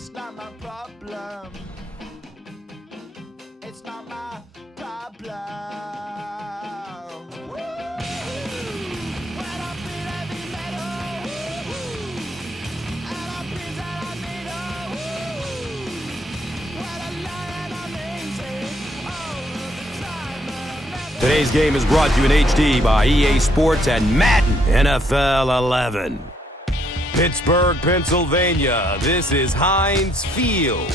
It's not my problem. It's not my problem. Woo! Well, I feel heavy metal. Woo-hoo. And I feel that I need a woo. What a lion amazing all of the time. Today's game is brought to you in HD by EA Sports and Madden NFL 11. Pittsburgh, Pennsylvania. This is Heinz Field.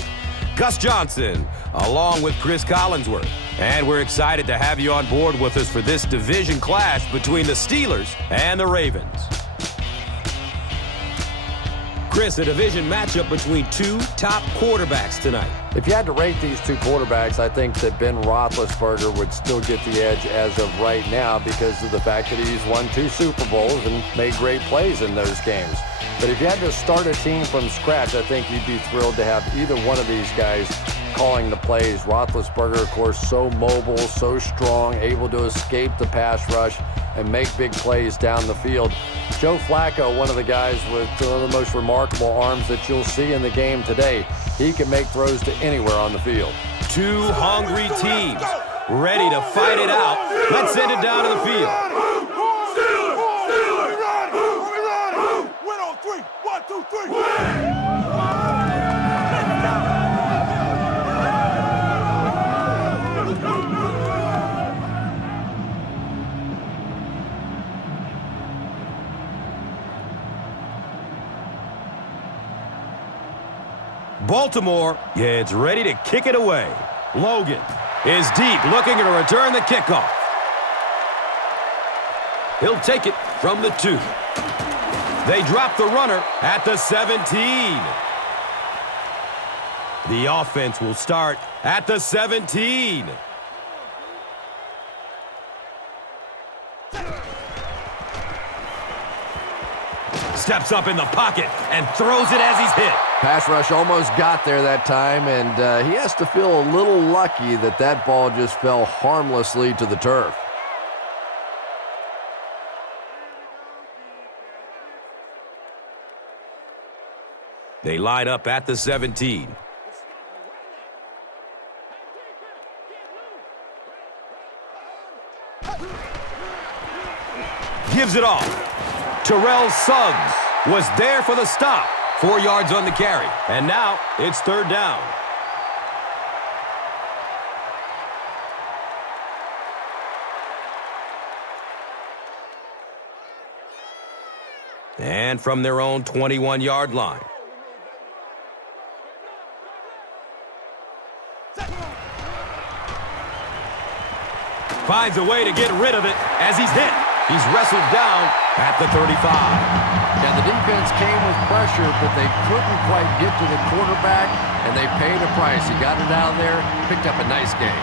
Gus Johnson, along with Cris Collinsworth. And we're excited to have you on board with us for this division clash between the Steelers and the Ravens. Chris, a division matchup between two top quarterbacks tonight. If you had to rate these two quarterbacks, I think that Ben Roethlisberger would still get the edge as of right now because of the fact that he's won 2 Super Bowls and made great plays in those games. But if you had to start a team from scratch, I think you'd be thrilled to have either one of these guys calling the plays. Roethlisberger, of course, so mobile, so strong, able to escape the pass rush and make big plays down the field. Joe Flacco, one of the guys with one of the most remarkable arms that you'll see in the game today. He can make throws to anywhere on the field. Two hungry teams ready to fight it out. Let's send it down to the field. Win on 3. 1, 2, 3. Baltimore is ready to kick it away. Logan is deep, looking to return the kickoff. He'll take it from the 2. They drop the runner at the 17. The offense will start at the 17. Steps up in the pocket and throws it as he's hit. Pass rush almost got there that time, and he has to feel a little lucky that that ball just fell harmlessly to the turf. They line up at the 17. Gives it off. Terrell Suggs was there for the stop. 4 yards on the carry. And now it's 3rd down. And from their own 21-yard line. Finds a way to get rid of it as he's hit. He's wrestled down at the 35. Yeah, the defense came with pressure, but they couldn't quite get to the quarterback, and they paid a price. He got it out of there, picked up a nice game.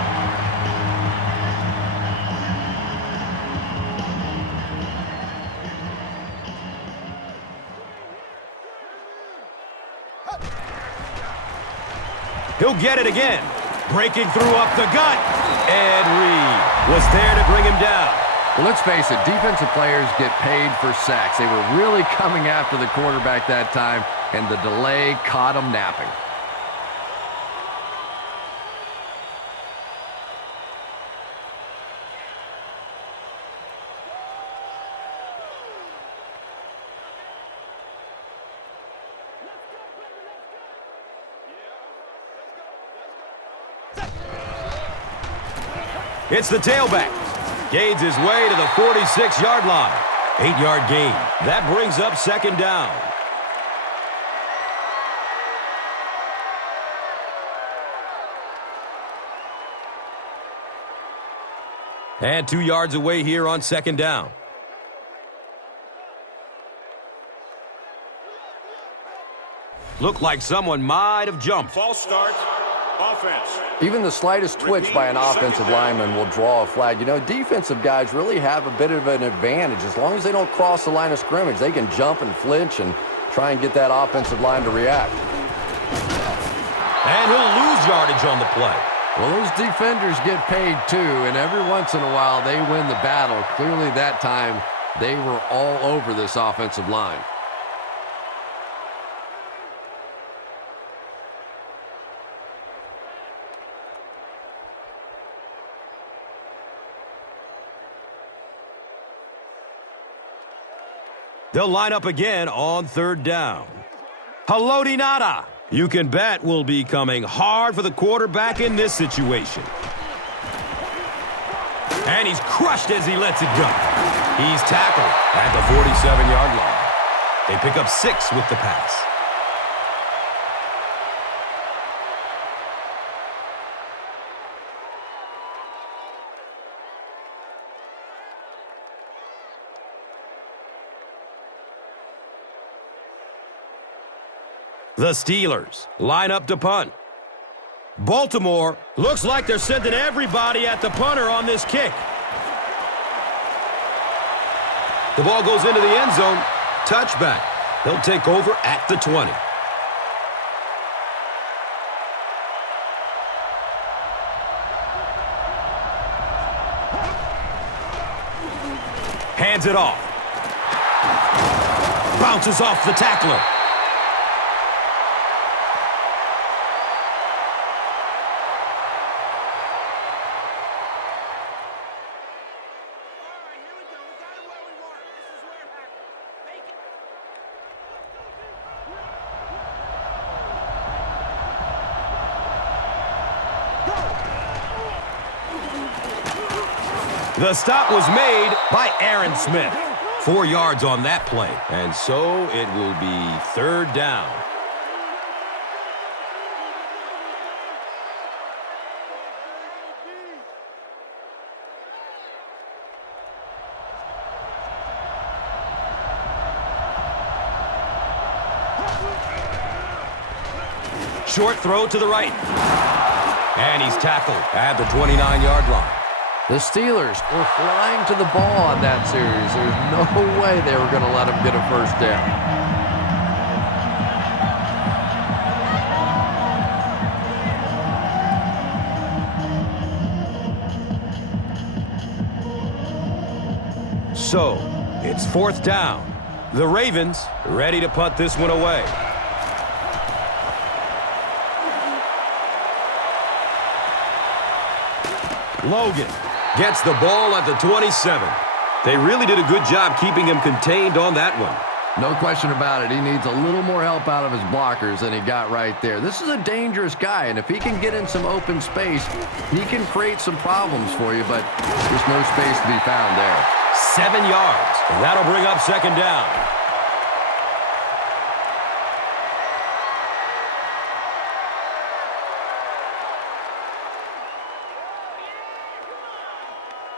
He'll get it again. Breaking through up the gut. Ed Reed was there to bring him down. Well, let's face it, defensive players get paid for sacks. They were really coming after the quarterback that time, and the delay caught him napping. It's the tailback. Gains his way to the 46-yard line. 8-yard gain. That brings up 2nd down. And 2 yards away here on 2nd down. Looked like someone might have jumped. False start. Offense. Even the slightest twitch by an offensive lineman will draw a flag. You know, defensive guys really have a bit of an advantage. As long as they don't cross the line of scrimmage, they can jump and flinch and try and get that offensive line to react. And he'll lose yardage on the play. Well, those defenders get paid too, and every once in a while they win the battle. Clearly that time they were all over this offensive line. They'll line up again on 3rd down. Haloti Nada. You can bet will be coming hard for the quarterback in this situation. And he's crushed as he lets it go. He's tackled at the 47-yard line. They pick up 6 with the pass. The Steelers line up to punt. Baltimore looks like they're sending everybody at the punter on this kick. The ball goes into the end zone. Touchback. They'll take over at the 20. Hands it off. Bounces off the tackler. The stop was made by Aaron Smith. 4 yards on that play. And so it will be 3rd down. Short throw to the right. And he's tackled at the 29-yard line. The Steelers were flying to the ball on that series. There's no way they were going to let them get a first down. So, it's 4th down. The Ravens ready to punt this one away. Logan gets the ball at the 27. They really did a good job keeping him contained on that one. No question about it. He needs a little more help out of his blockers than he got right there. This is a dangerous guy, and if he can get in some open space, he can create some problems for you, but there's no space to be found there. 7 yards, and that'll bring up 2nd down.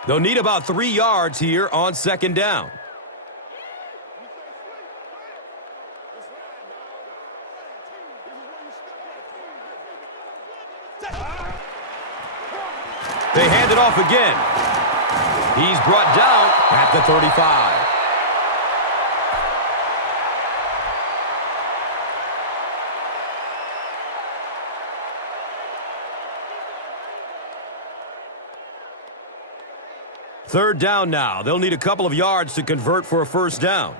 They'll need about 3 yards here on 2nd down. They hand it off again. He's brought down at the 35. Third down now. They'll need a couple of yards to convert for a first down.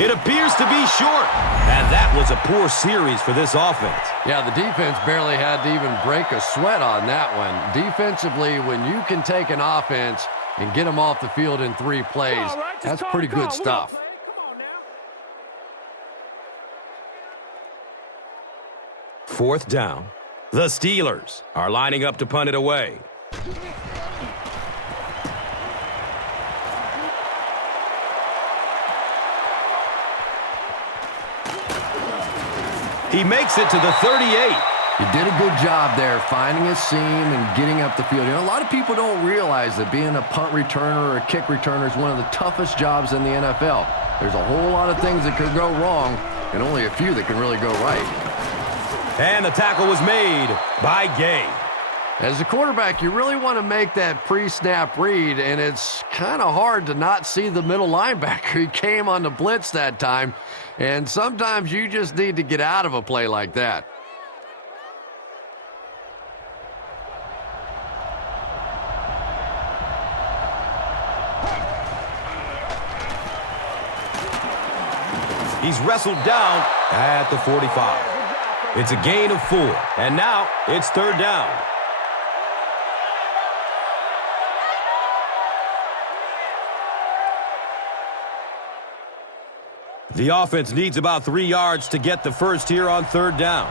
It appears to be short. And that was a poor series for this offense. Yeah, the defense barely had to even break a sweat on that one. Defensively, when you can take an offense and get them off the field in 3 plays, that's pretty good stuff. Fourth down. The Steelers are lining up to punt it away. He makes it to the 38. He did a good job there finding his seam and getting up the field. You know, a lot of people don't realize that being a punt returner or a kick returner is one of the toughest jobs in the NFL. There's a whole lot of things that could go wrong and only a few that can really go right. And the tackle was made by Gay. As a quarterback, you really want to make that pre-snap read, and it's kind of hard to not see the middle linebacker. He came on the blitz that time, and sometimes you just need to get out of a play like that. He's wrestled down at the 45. It's a gain of 4, and now it's third down. The offense needs about 3 yards to get the first here on third down.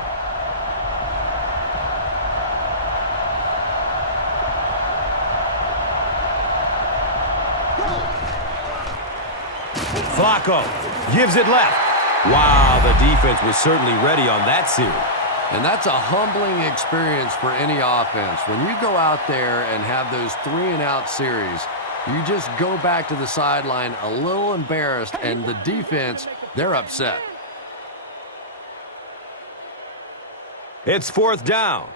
Flacco gives it left. Wow, the defense was certainly ready on that series. And that's a humbling experience for any offense. When you go out there and have those 3-and-out series, you just go back to the sideline a little embarrassed, and the defense, they're upset. It's fourth down.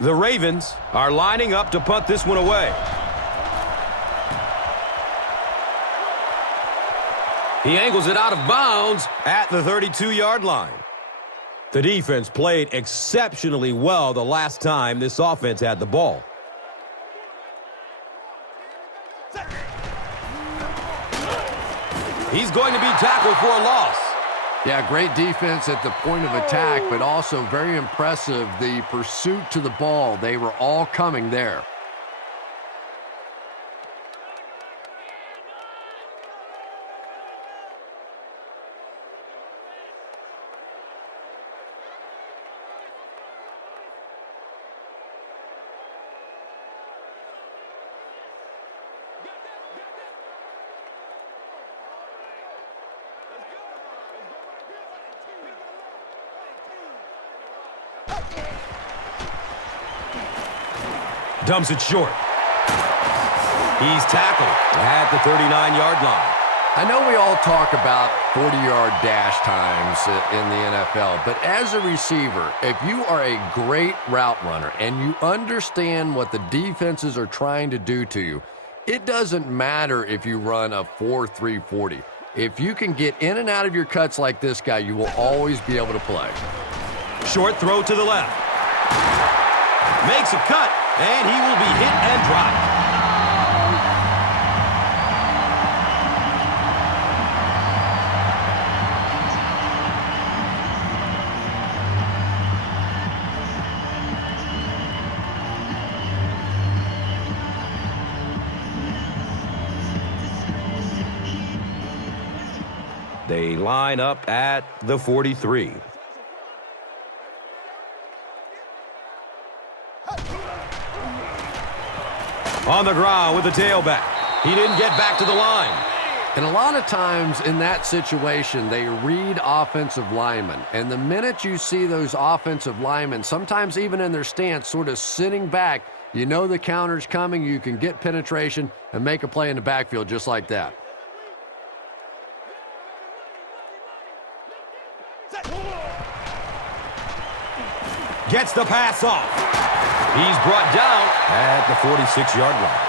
The Ravens are lining up to punt this one away. He angles it out of bounds at the 32-yard line. The defense played exceptionally well the last time this offense had the ball. He's going to be tackled for a loss. Yeah, great defense at the point of attack, but also very impressive, the pursuit to the ball. They were all coming there. Dumps it short. He's tackled at the 39-yard line. I know we all talk about 40-yard dash times in the NFL, but as a receiver, if you are a great route runner and you understand what the defenses are trying to do to you, it doesn't matter if you run a 4.3 40. If you can get in and out of your cuts like this guy, you will always be able to play. Short throw to the left. Makes a cut, and he will be hit and dropped. They line up at the 43. On the ground with the tailback. He didn't get back to the line. And a lot of times in that situation, they read offensive linemen. And the minute you see those offensive linemen, sometimes even in their stance, sort of sitting back, you know the counter's coming, you can get penetration and make a play in the backfield just like that. Gets the pass off. He's brought down at the 46-yard line.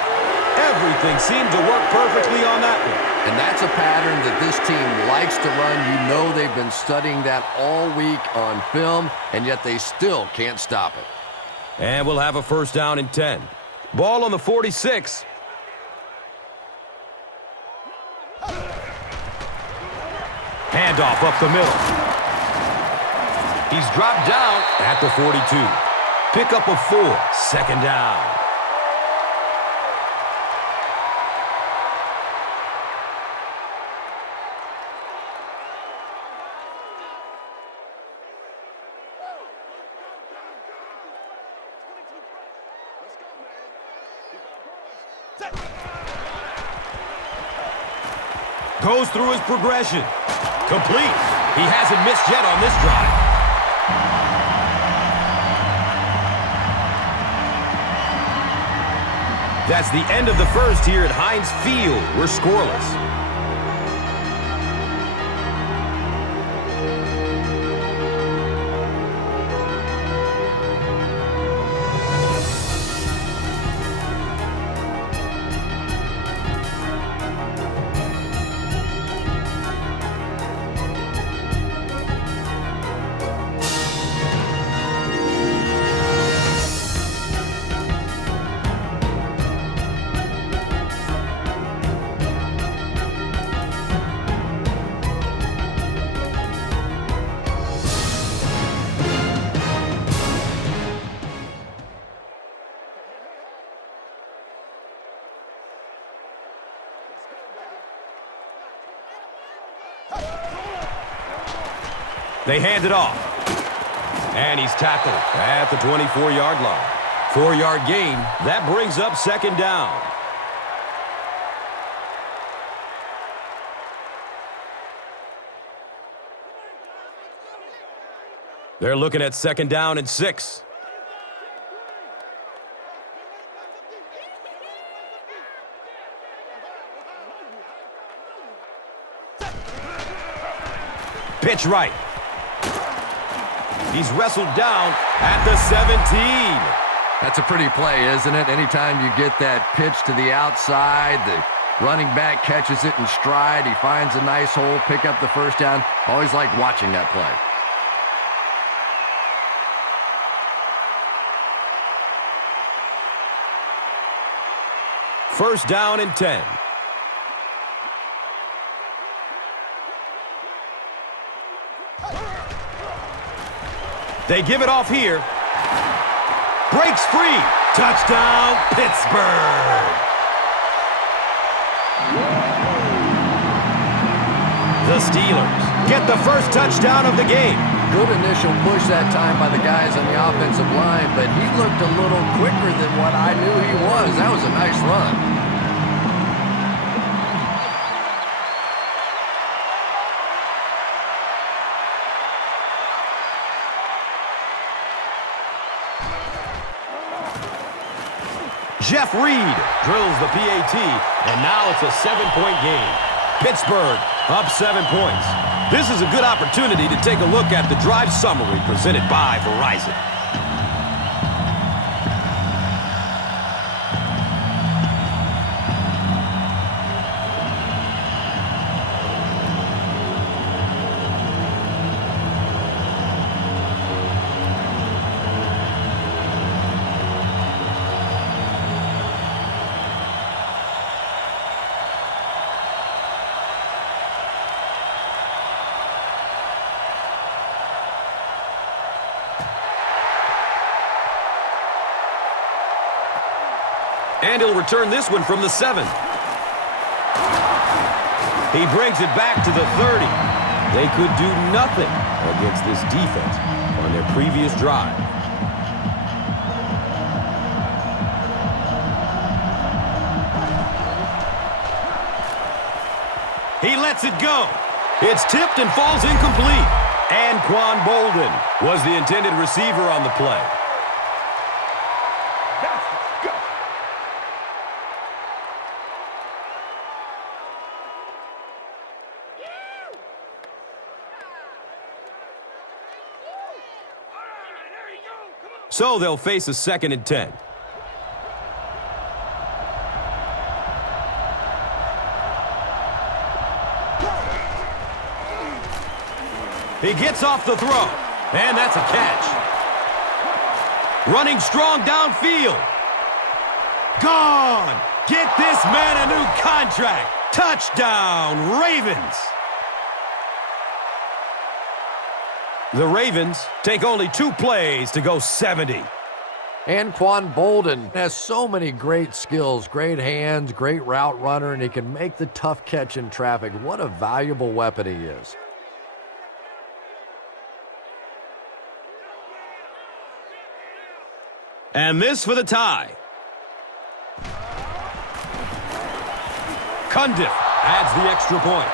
Everything seemed to work perfectly on that one. And that's a pattern that this team likes to run. You know they've been studying that all week on film, and yet they still can't stop it. And we'll have a first down and 10. Ball on the 46. Handoff up the middle. He's dropped down at the 42. Pick up a 4, second down. Goes through his progression. Complete. He hasn't missed yet on this drive. That's the end of the first here at Heinz Field. We're scoreless. They hand it off. And he's tackled at the 24-yard line. 4-yard gain. That brings up second down. They're looking at second down and 6. Pitch right. He's wrestled down at the 17. That's a pretty play, isn't it? Anytime you get that pitch to the outside, the running back catches it in stride. He finds a nice hole, pick up the first down. Always like watching that play. First down and 10. They give it off here. Breaks free. Touchdown, Pittsburgh. The Steelers get the first touchdown of the game. Good initial push that time by the guys on the offensive line, but he looked a little quicker than what I knew he was. That was a nice run. Jeff Reed drills the PAT, and now it's a 7-point game. Pittsburgh up 7 points. This is a good opportunity to take a look at the drive summary presented by Verizon. And he'll return this one from the 7. He brings it back to the 30. They could do nothing against this defense on their previous drive. He lets it go. It's tipped and falls incomplete. And Quan Bolden was the intended receiver on the play. So they'll face a 2nd and 10. He gets off the throw, and that's a catch. Running strong downfield. Gone! Get this man a new contract. Touchdown, Ravens! The Ravens take only 2 plays to go 70. And Quan Bolden has so many great skills, great hands, great route runner, and he can make the tough catch in traffic. What a valuable weapon he is. And this for the tie. Cundiff adds the extra point.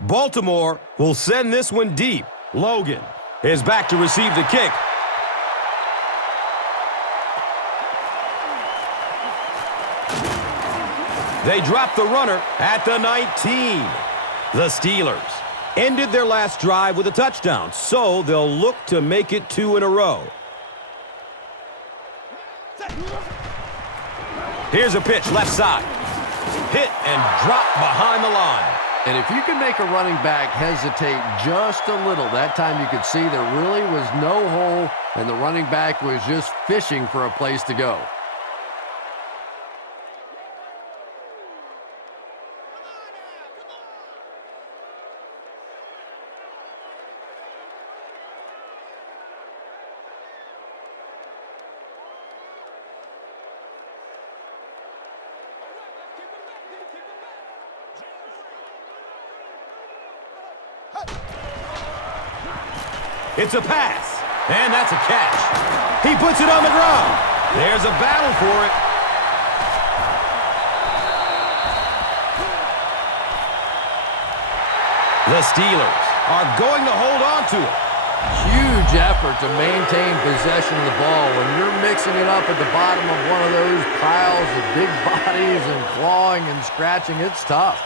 Baltimore will send this one deep. Logan is back to receive the kick. They drop the runner at the 19. The Steelers ended their last drive with a touchdown, so they'll look to make it 2 in a row. Here's a pitch left side. Hit and drop behind the line. And if you can make a running back hesitate just a little, that time you could see there really was no hole, and the running back was just fishing for a place to go. It's a pass, and that's a catch. He puts it on the ground. There's a battle for it. The Steelers are going to hold on to it. Huge effort to maintain possession of the ball. When you're mixing it up at the bottom of one of those piles of big bodies and clawing and scratching, it's tough.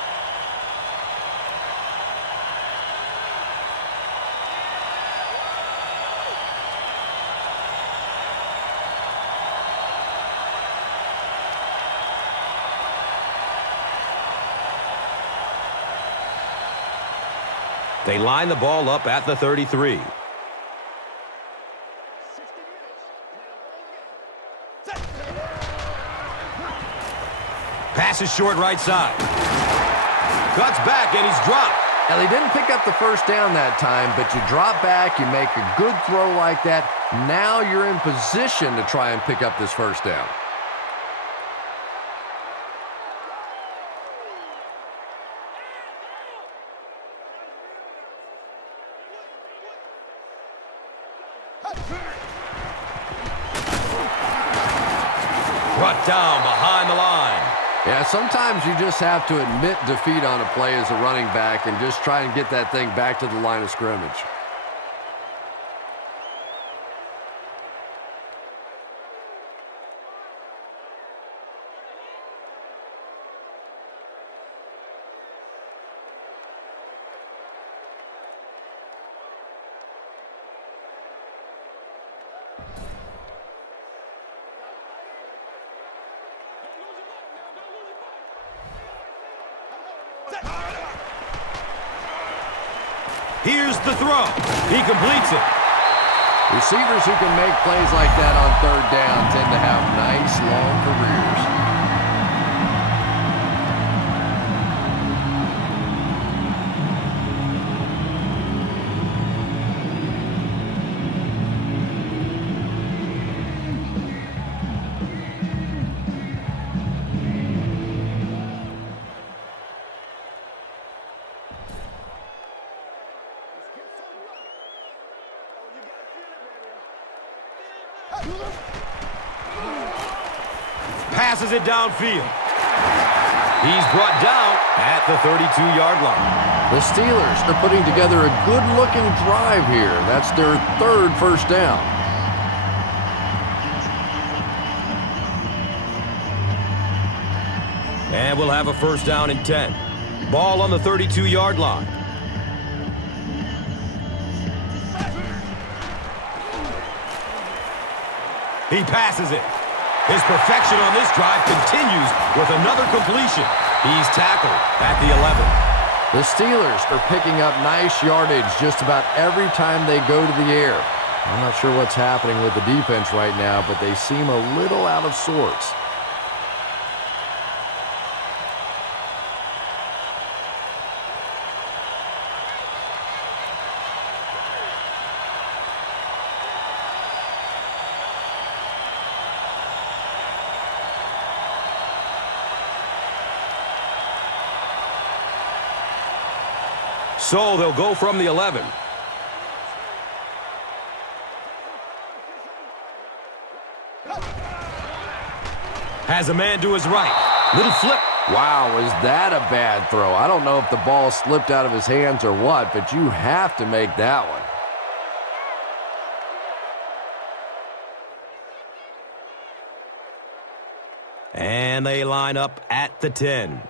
They line the ball up at the 33. Pass is short right side. Cuts back and he's dropped. Now, they didn't pick up the first down that time, but you drop back, you make a good throw like that. Now you're in position to try and pick up this first down. Brought down behind the line. Yeah, sometimes you just have to admit defeat on a play as a running back and just try and get that thing back to the line of scrimmage. Here's the throw. He completes it. Receivers who can make plays like that on third down tend to have nice, long careers. Passes it downfield. He's brought down at the 32-yard line. The Steelers are putting together a good-looking drive here. That's their third first down. And we'll have a first down and 10. Ball on the 32-yard line. He passes it. His perfection on this drive continues with another completion. He's tackled at the 11. The Steelers are picking up nice yardage just about every time they go to the air. I'm not sure what's happening with the defense right now, but they seem a little out of sorts. So they'll go from the 11. Has a man to his right. Little flip. Wow, was that a bad throw? I don't know if the ball slipped out of his hands or what, but you have to make that one. And they line up at the 10.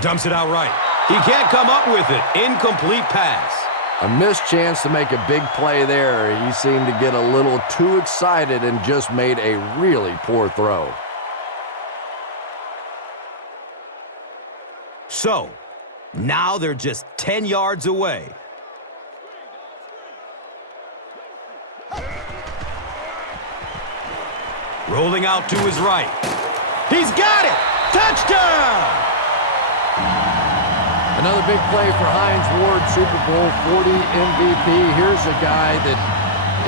Dumps it out right. He can't come up with it. Incomplete pass. A missed chance to make a big play there. He seemed to get a little too excited and just made a really poor throw. So, now they're just 10 yards away. Rolling out to his right. He's got it! Touchdown! Another big play for Hines Ward, Super Bowl 40 MVP. Here's a guy that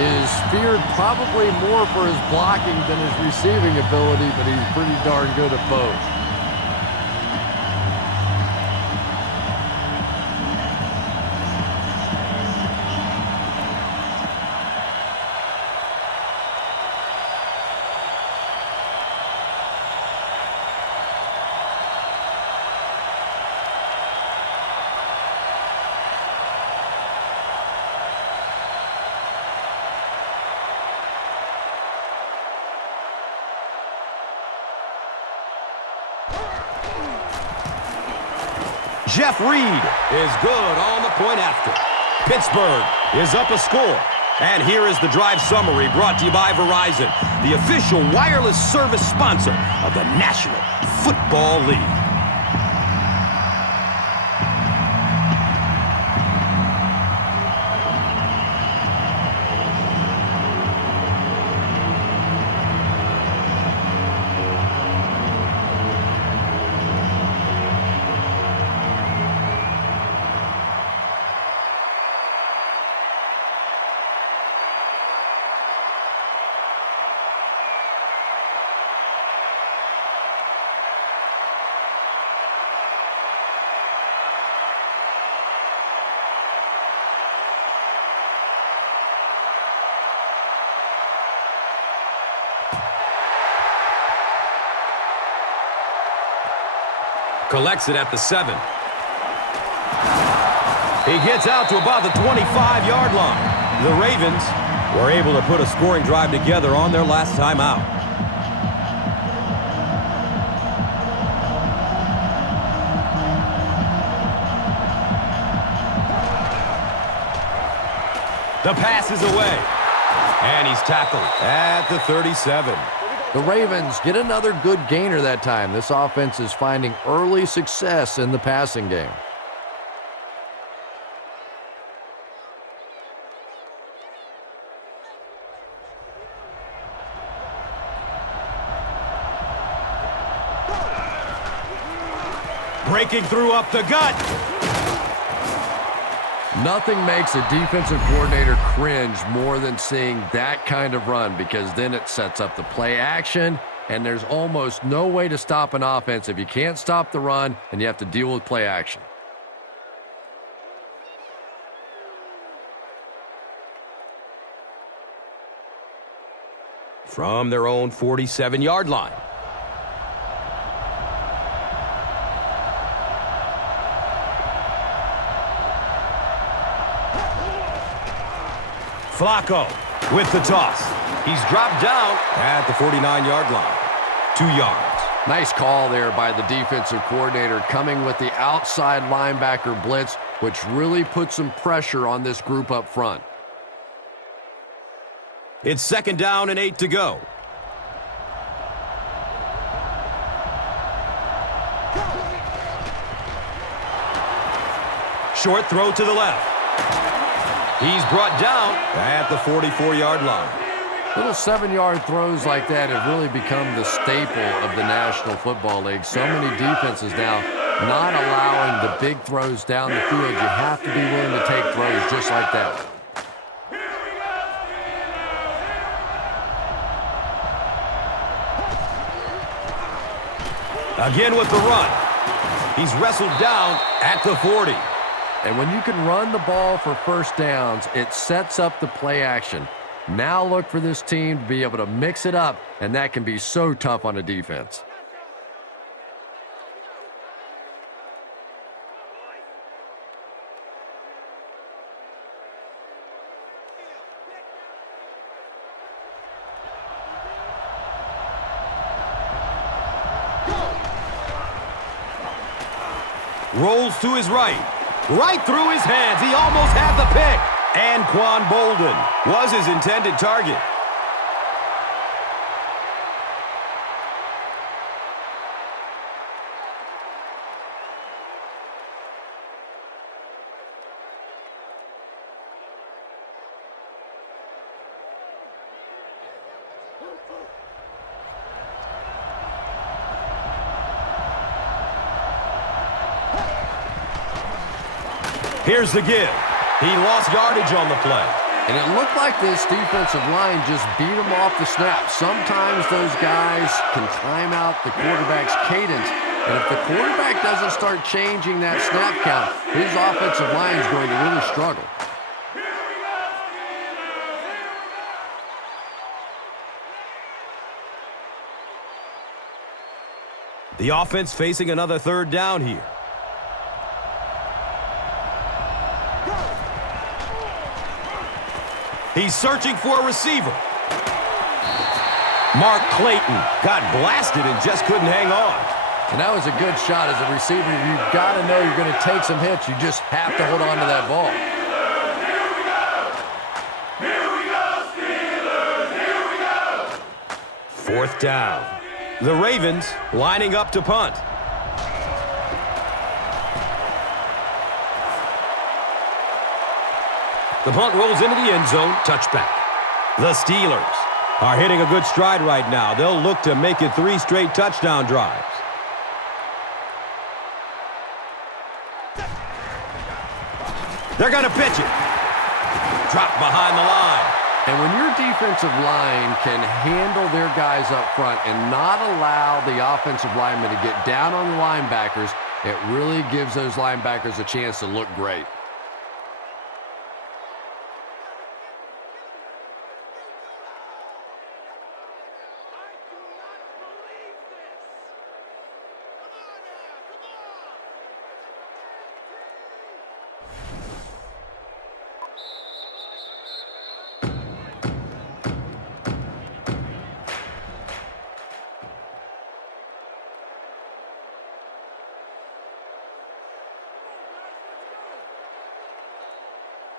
is feared probably more for his blocking than his receiving ability, but he's pretty darn good at both. Jeff Reed is good on the point after. Pittsburgh is up a score. And here is the drive summary brought to you by Verizon, the official wireless service sponsor of the National Football League. Collects it at the 7. He gets out to about the 25-yard line. The Ravens were able to put a scoring drive together on their last time out. The pass is away. And he's tackled at the 37. The Ravens get another good gainer that time. This offense is finding early success in the passing game. Breaking through up the gut. Nothing makes a defensive coordinator cringe more than seeing that kind of run, because then it sets up the play action, and there's almost no way to stop an offense if you can't stop the run and you have to deal with play action. From their own 47-yard line. Flacco with the toss. He's dropped down at the 49-yard line. 2 yards. Nice call there by the defensive coordinator, coming with the outside linebacker blitz, which really put some pressure on this group up front. It's 2nd down and 8 to go. Short throw to the left. He's brought down at the 44-yard line. Little 7-yard throws like that have really become the staple of the National Football League. So many defenses now not allowing the big throws down the field. You have to be willing to take throws just like that. Again with the run. He's wrestled down at the 40. And when you can run the ball for first downs, it sets up the play action. Now look for this team to be able to mix it up, and that can be so tough on a defense. Rolls to his right. Right through his hands. He almost had the pick. And Quan Bolden was his intended target. Here's the give. He lost yardage on the play. And it looked like this defensive line just beat him off the snap. Sometimes those guys can time out the quarterback's cadence. And if the quarterback doesn't start changing that snap count, his offensive line is going to really struggle. The offense facing another 3rd down here. He's searching for a receiver. Mark Clayton got blasted and just couldn't hang on. And that was a good shot. As a receiver, you've got to know you're going to take some hits. You just have to hold on to that ball. Fourth down. The Ravens lining up to punt. The punt rolls into the end zone. Touchback. The Steelers are hitting a good stride right now. They'll look to make it 3 straight touchdown drives. They're going to pitch it. Drop behind the line. And when your defensive line can handle their guys up front and not allow the offensive linemen to get down on the linebackers, it really gives those linebackers a chance to look great.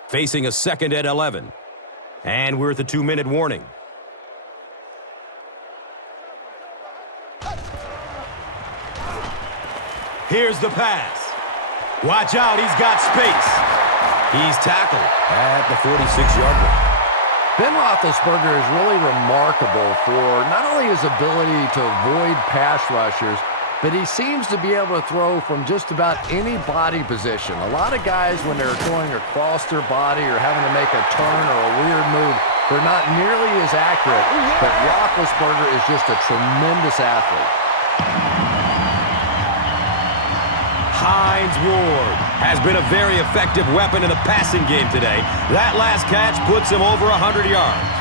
Facing a 2nd and 11. And we're at the 2-minute warning. Here's the pass. Watch out, he's got space. He's tackled at the 46-yard line. Ben Roethlisberger is really remarkable for not only his ability to avoid pass rushers, but he seems to be able to throw from just about any body position. A lot of guys, when they're going across their body or having to make a turn or a weird move, they're not nearly as accurate. But Roethlisberger is just a tremendous athlete. Hines Ward has been a very effective weapon in the passing game today. That last catch puts him over 100 yards.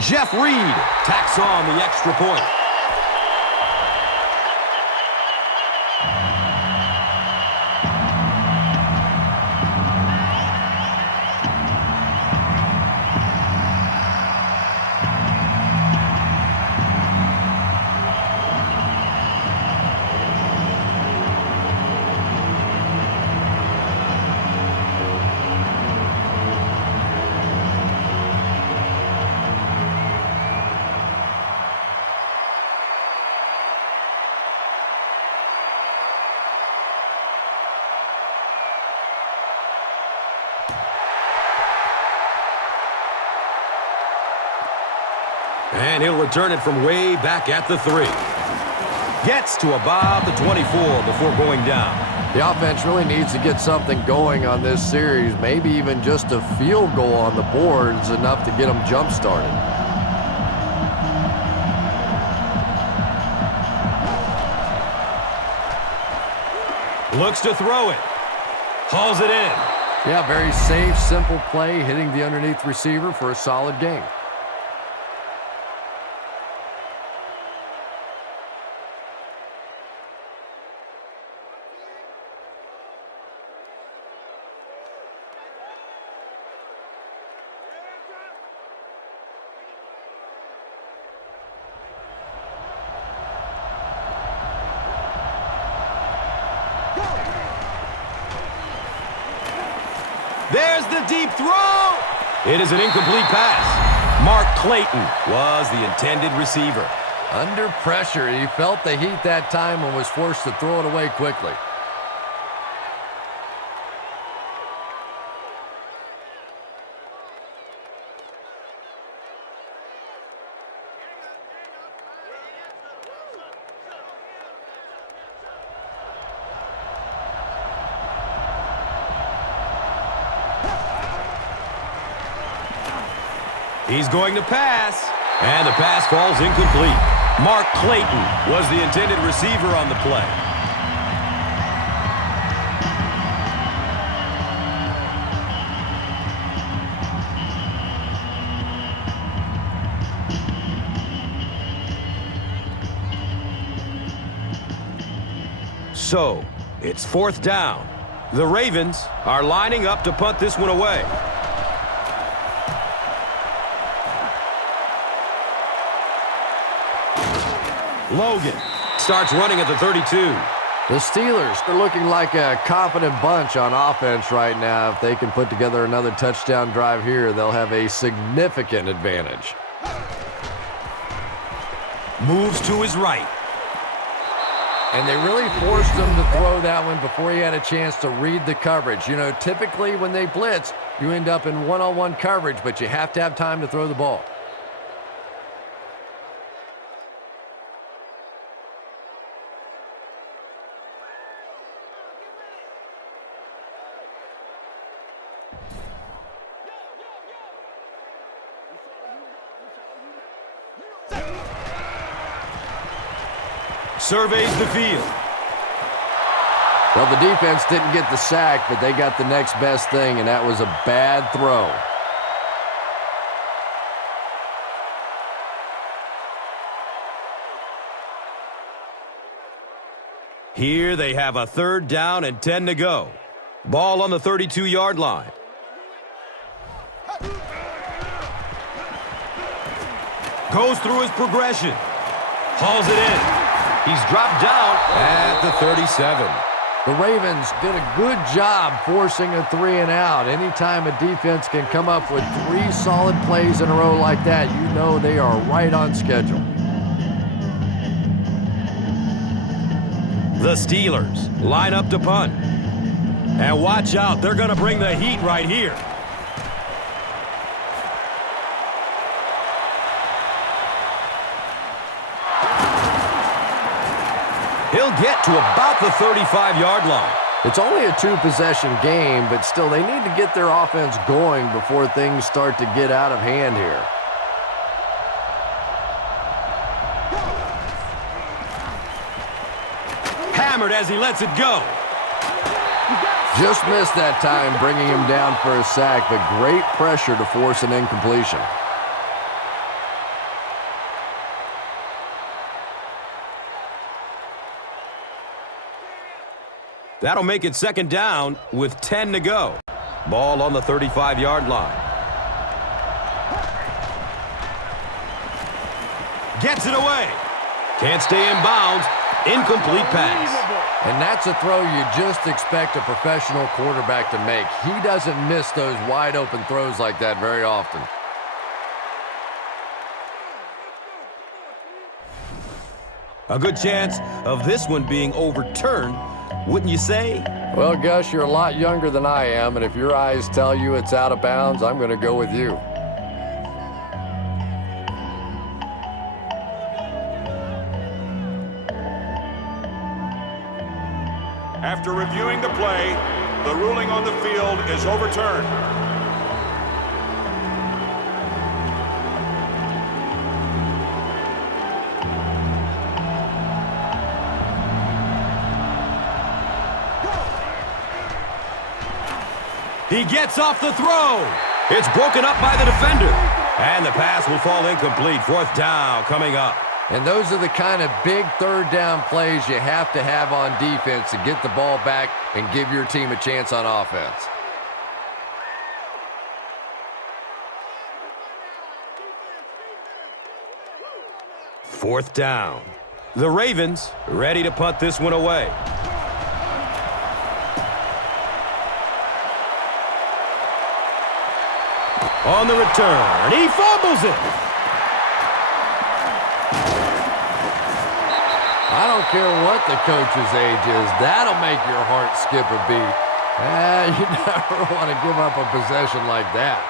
Jeff Reed tacks on the extra point. And he'll return it from way back at the 3. Gets to about the 24 before going down. The offense really needs to get something going on this series. Maybe even just a field goal on the board is enough to get them jump-started. Looks to throw it. Hauls it in. Yeah, very safe, simple play, hitting the underneath receiver for a solid gain. There's the deep throw. It is an incomplete pass. Mark Clayton was the intended receiver. Under pressure, he felt the heat that time and was forced to throw it away quickly. He's going to pass, and the pass falls incomplete. Mark Clayton was the intended receiver on the play. So, it's 4th down. The Ravens are lining up to punt this one away. Logan starts running at the 32. The Steelers are looking like a confident bunch on offense right now. If they can put together another touchdown drive here, they'll have a significant advantage. Moves to his right. And they really forced him to throw that one before he had a chance to read the coverage. You know, typically when they blitz, you end up in one-on-one coverage, but you have to have time to throw the ball. Surveys the field. Well, the defense didn't get the sack, but they got the next best thing, and that was a bad throw. Here they have a 3rd down and 10 to go. Ball on the 32-yard line. Goes through his progression. Hauls it in. He's dropped down at the 37. The Ravens did a good job forcing a 3-and-out. Anytime a defense can come up with 3 solid plays in a row like that, you know they are right on schedule. The Steelers line up to punt. And watch out, they're going to bring the heat right here. He'll get to about the 35-yard line. It's only a 2-possession game, but still they need to get their offense going before things start to get out of hand here. Hammered as he lets it go. Just missed that time, bringing him down for a sack, but great pressure to force an incompletion. That'll make it 2nd down with 10 to go. Ball on the 35-yard line. Gets it away. Can't stay in bounds. Incomplete pass. And that's a throw you just expect a professional quarterback to make. He doesn't miss those wide-open throws like that very often. A good chance of this one being overturned, wouldn't you say? Well, Gus, you're a lot younger than I am, and if your eyes tell you it's out of bounds, I'm going to go with you. After reviewing the play, the ruling on the field is overturned. He gets off the throw. It's broken up by the defender. And the pass will fall incomplete. 4th down coming up. And those are the kind of big 3rd down plays you have to have on defense to get the ball back and give your team a chance on offense. Fourth down. The Ravens ready to punt this one away. On the return, he fumbles it. I don't care what the coach's age is. That'll make your heart skip a beat. You never want to give up a possession like that.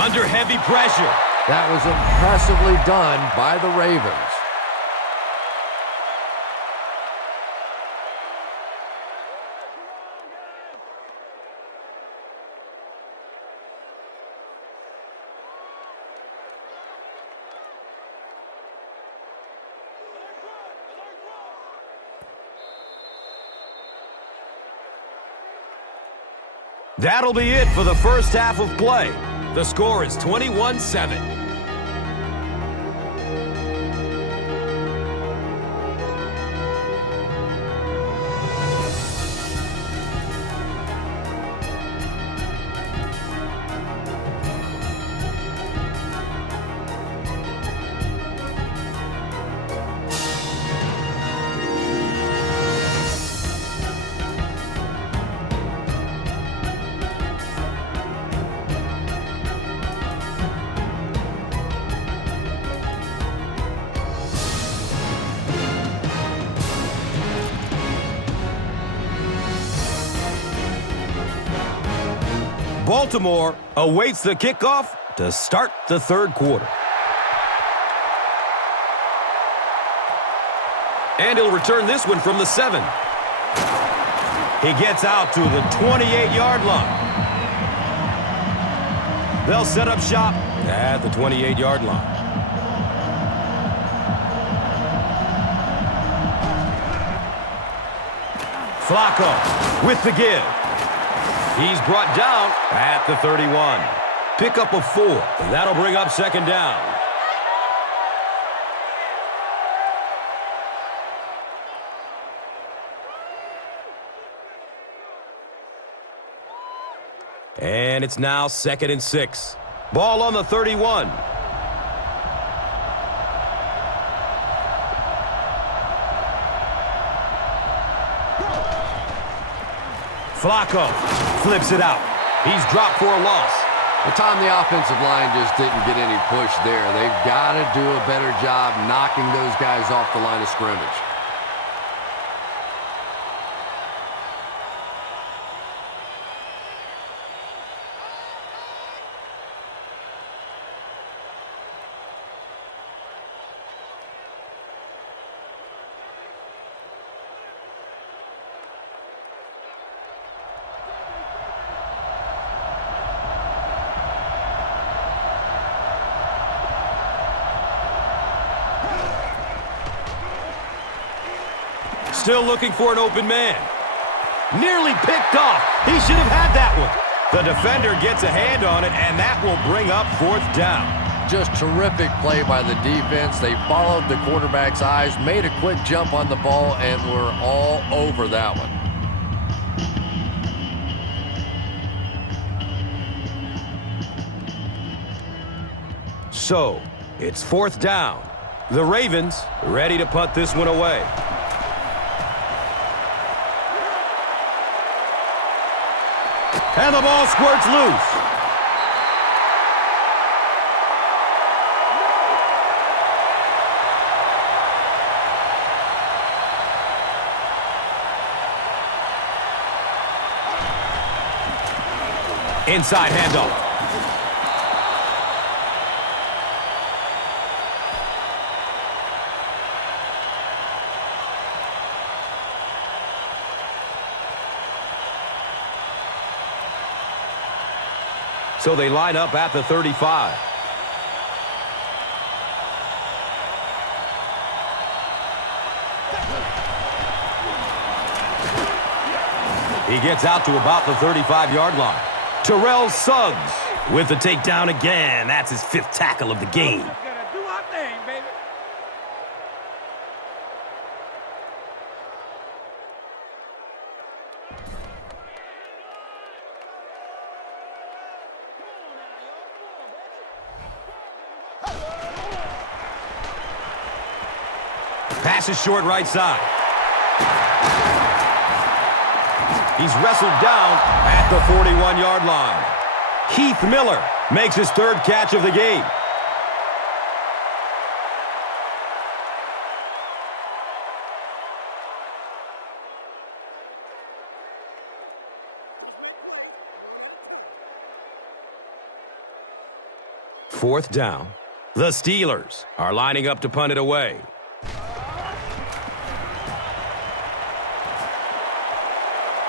Under heavy pressure. That was impressively done by the Ravens. That'll be it for the first half of play. The score is 21-7. Baltimore awaits the kickoff to start the third quarter. And he'll return this one from the 7. He gets out to the 28-yard line. They'll set up shop at the 28-yard line. Flacco with the give. He's brought down at the 31. Pick up a 4. That'll bring up second down. And it's now 2nd and 6. Ball on the 31. Flacco flips it out. He's dropped for a loss. Well, Tom, the offensive line just didn't get any push there. They've got to do a better job knocking those guys off the line of scrimmage. Still looking for an open man. Nearly picked off. He should have had that one. The defender gets a hand on it, and that will bring up 4th down. Just terrific play by the defense. They followed the quarterback's eyes, made a quick jump on the ball, and were all over that one. So, it's 4th down. The Ravens ready to punt this one away. And the ball squirts loose. Inside handoff. So they line up at the 35. He gets out to about the 35-yard line. Terrell Suggs with the takedown again. That's his 5th tackle of the game. Pass is short right side. He's wrestled down at the 41-yard line. Heath Miller makes his 3rd catch of the game. Fourth down. The Steelers are lining up to punt it away.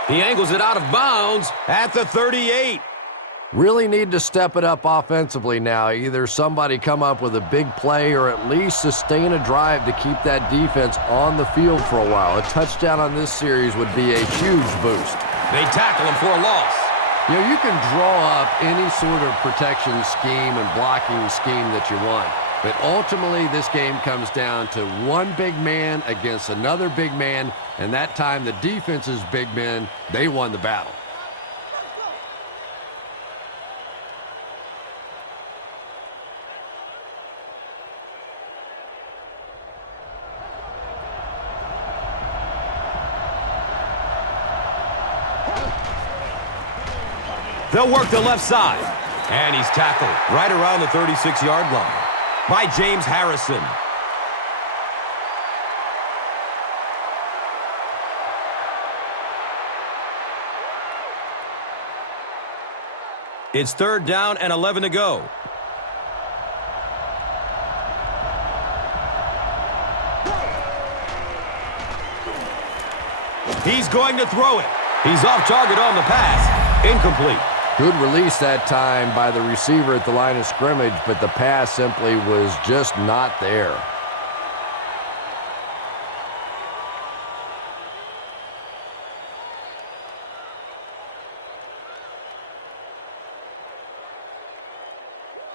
He angles it out of bounds at the 38. Really need to step it up offensively now. Either somebody come up with a big play or at least sustain a drive to keep that defense on the field for a while. A touchdown on this series would be a huge boost. They tackle him for a loss. You know, you can draw up any sort of protection scheme and blocking scheme that you want. But ultimately, this game comes down to one big man against another big man, and that time the defense's big men, they won the battle. They'll work the left side, and he's tackled right around the 36-yard line by James Harrison. It's 3rd down and 11 to go. He's going to throw it. He's off target on the pass. Incomplete. Good release that time by the receiver at the line of scrimmage, but the pass simply was just not there.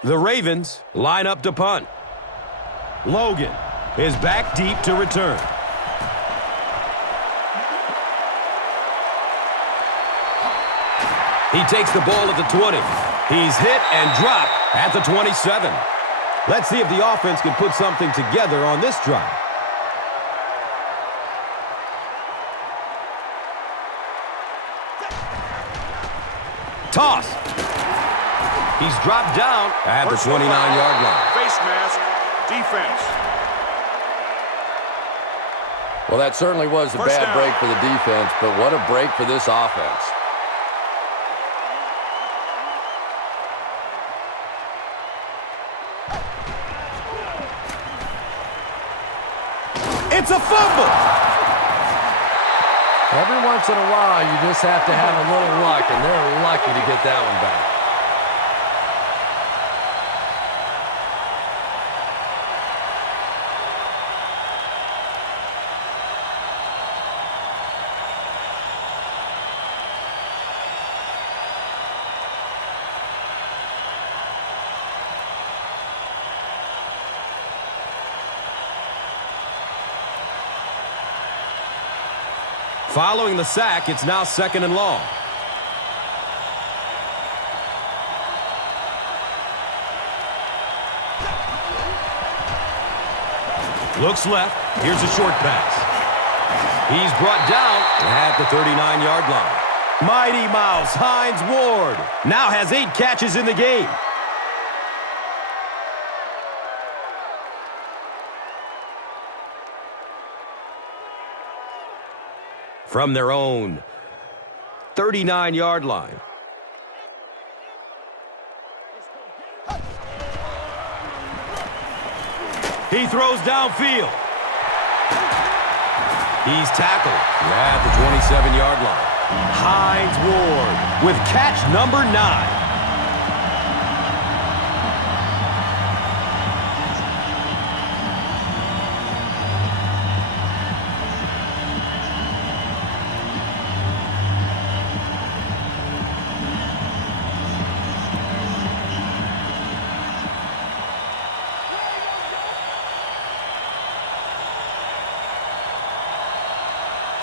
The Ravens line up to punt. Logan is back deep to return. He takes the ball at the 20. He's hit and dropped at the 27. Let's see if the offense can put something together on this drive. Toss. He's dropped down at the 29-yard line. Face mask, defense. Well, that certainly was a bad break for the defense, but what a break for this offense. It's a fumble. Every once in a while, you just have to have a little luck, and they're lucky to get that one back. Following the sack, it's now 2nd and long. Looks left. Here's a short pass. He's brought down at the 39-yard line. Mighty Mouse Hines Ward now has 8 catches in the game. From their own 39-yard line. He throws downfield. He's tackled at the 27-yard line. Hines Ward with catch number 9.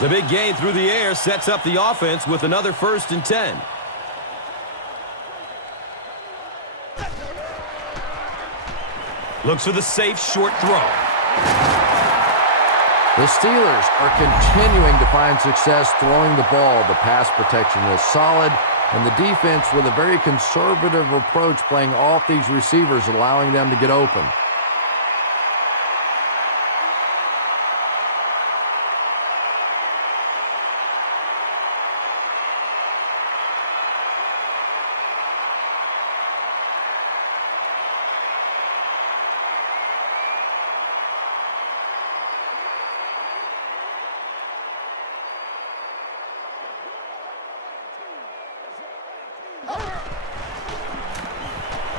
The big gain through the air sets up the offense with another 1st and 10. Looks for the safe short throw. The Steelers are continuing to find success throwing the ball. The pass protection is solid, and the defense with a very conservative approach playing off these receivers, allowing them to get open.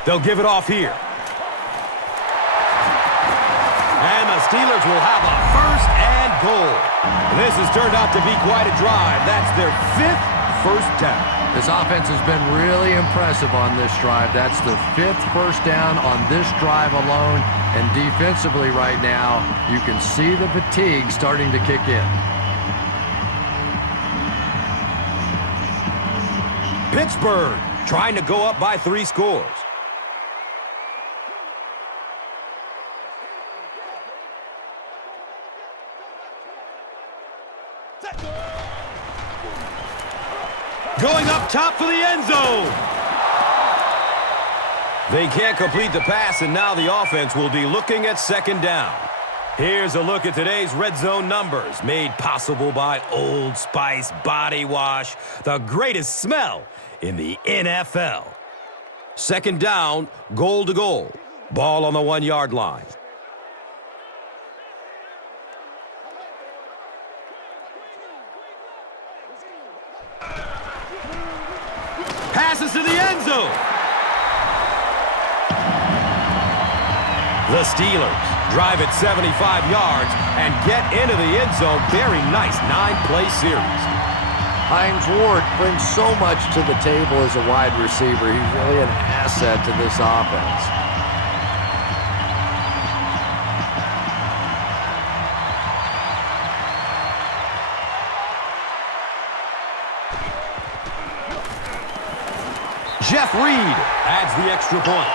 They'll give it off here. And the Steelers will have a 1st and goal. This has turned out to be quite a drive. That's their 5th first down. This offense has been really impressive on this drive. That's the 5th first down on this drive alone. And defensively right now, you can see the fatigue starting to kick in. Pittsburgh trying to go up by 3 scores. Going up top for the end zone. They can't complete the pass, and now the offense will be looking at 2nd down. Here's a look at today's red zone numbers, made possible by Old Spice Body Wash, the greatest smell in the NFL. Second down, goal to goal. Ball on the 1-yard line. Passes to the end zone. The Steelers drive at 75 yards and get into the end zone. Very nice 9-play series. Hines Ward brings so much to the table as a wide receiver. He's really an asset to this offense. Jeff Reed adds the extra point.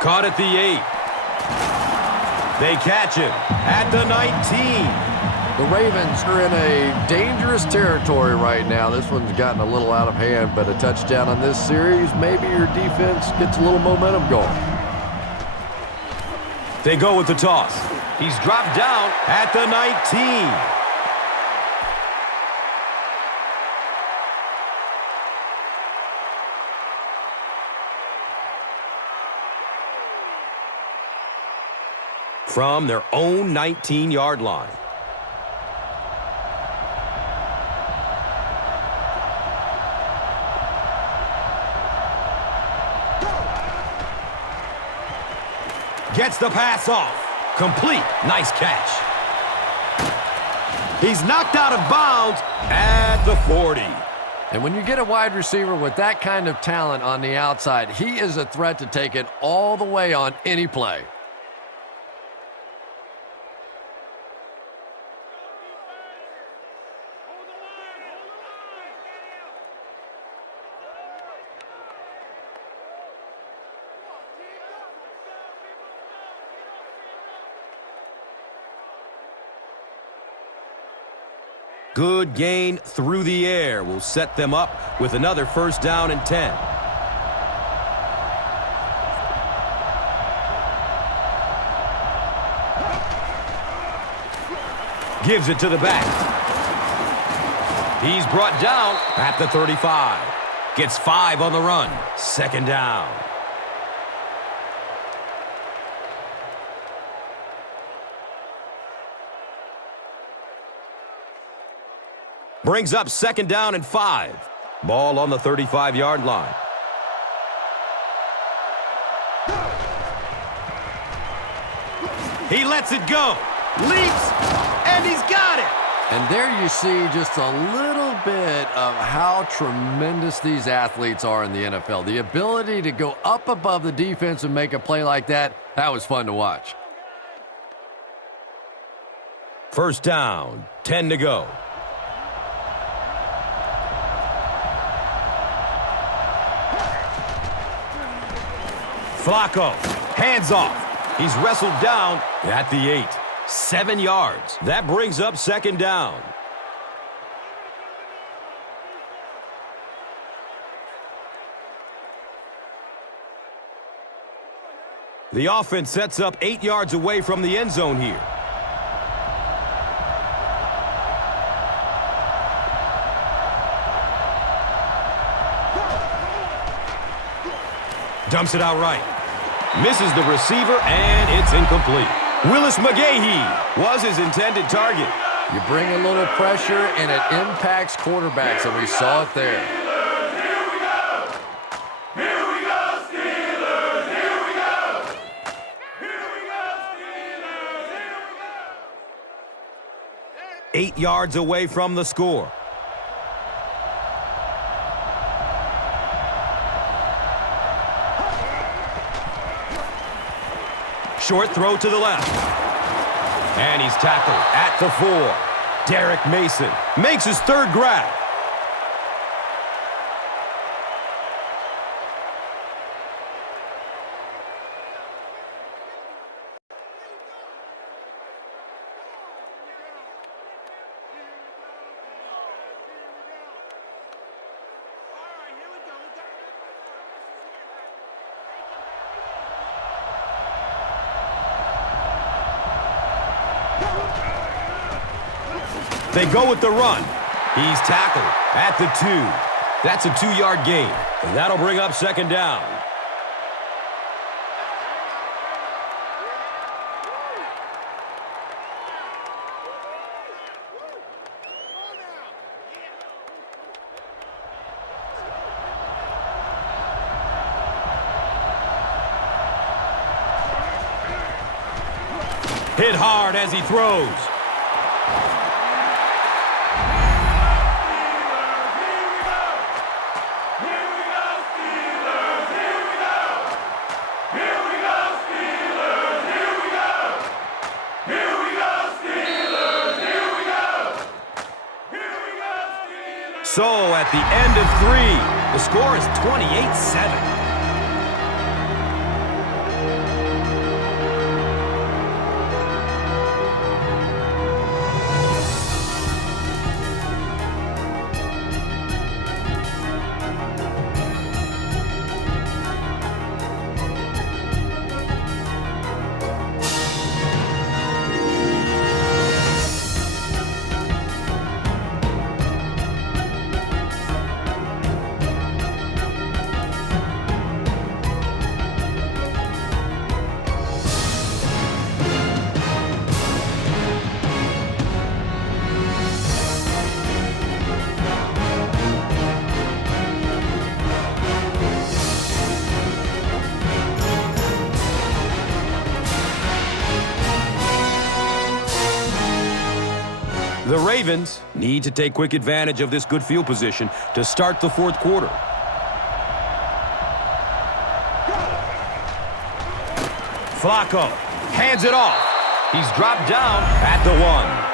Caught at the 8. They catch him at the 19. The Ravens are in a dangerous territory right now. This one's gotten a little out of hand, but a touchdown on this series, maybe your defense gets a little momentum going. They go with the toss. He's dropped down at the 19. From their own 19-yard line. Gets the pass off. Complete. Nice catch. He's knocked out of bounds at the 40. And when you get a wide receiver with that kind of talent on the outside, he is a threat to take it all the way on any play. Good gain through the air will set them up with another first down and 10. Gives it to the back. He's brought down at the 35. Gets 5 on the run. Second down. Brings up second down and 5. Ball on the 35-yard line. He lets it go. Leaps, and he's got it. And there you see just a little bit of how tremendous these athletes are in the NFL. The ability to go up above the defense and make a play like that, that was fun to watch. First down, 10 to go. Flacco, hands off. He's wrestled down at the 8. 7 yards. That brings up second down. The offense sets up 8 yards away from the end zone here. Dumps it out right. Misses the receiver, and it's incomplete. Willis McGahee was his intended target. You bring a little pressure, and it impacts quarterbacks, and we saw it there. Here we go! Here we go, Steelers! Here we go! Here we go, Steelers! Here we go! 8 yards away from the score. Short throw to the left. And he's tackled at the 4. Derek Mason makes his third grab. They go with the run. He's tackled at the 2. That's a 2-yard gain, and that'll bring up second down. Hit hard as he throws. So at the end of 3, the score is 28-7. The Ravens need to take quick advantage of this good field position to start the fourth quarter. Flacco hands it off. He's dropped down at the 1.